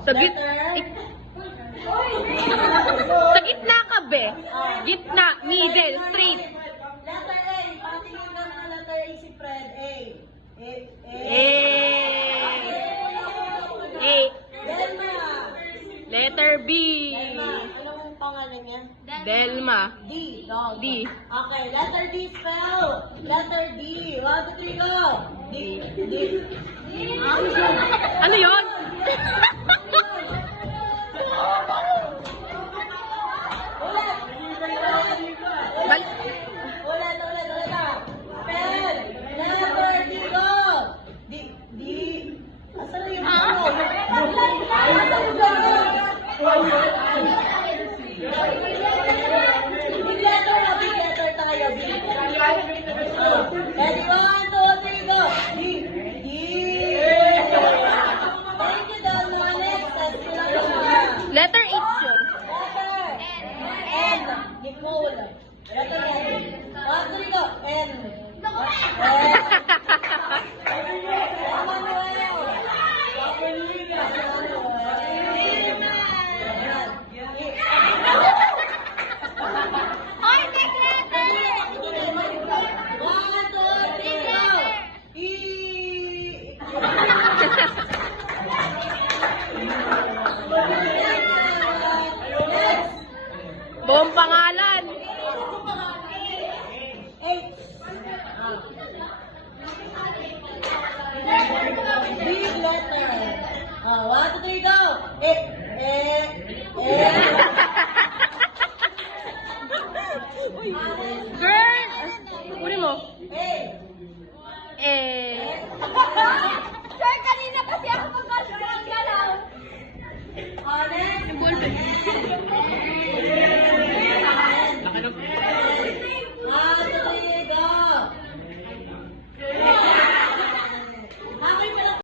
Sa sa gitna ka, be. Gitna, middle, straight. Letter A. Patingin ka ng letter A si Fred. A. A. Delma. Letter B. Anong pangalan niya? Delma. D. No, D. Okay, letter D spell. Letter D. 1, 2, 3, go. D. D. Ano yun? Ulit. Ulit. Spell. Letter D, go. D. D. Asan na yung go? Big letter tayo. Ready, 1, 2, 3, go. D. D. Thank you, Donna. Next, Letter H yun. letter N. Nicole. Letter N. 1, 2, 3, go. N. Buong pangalan. Big letter. 1, 2, 3, go. Girl! Kunin mo. A.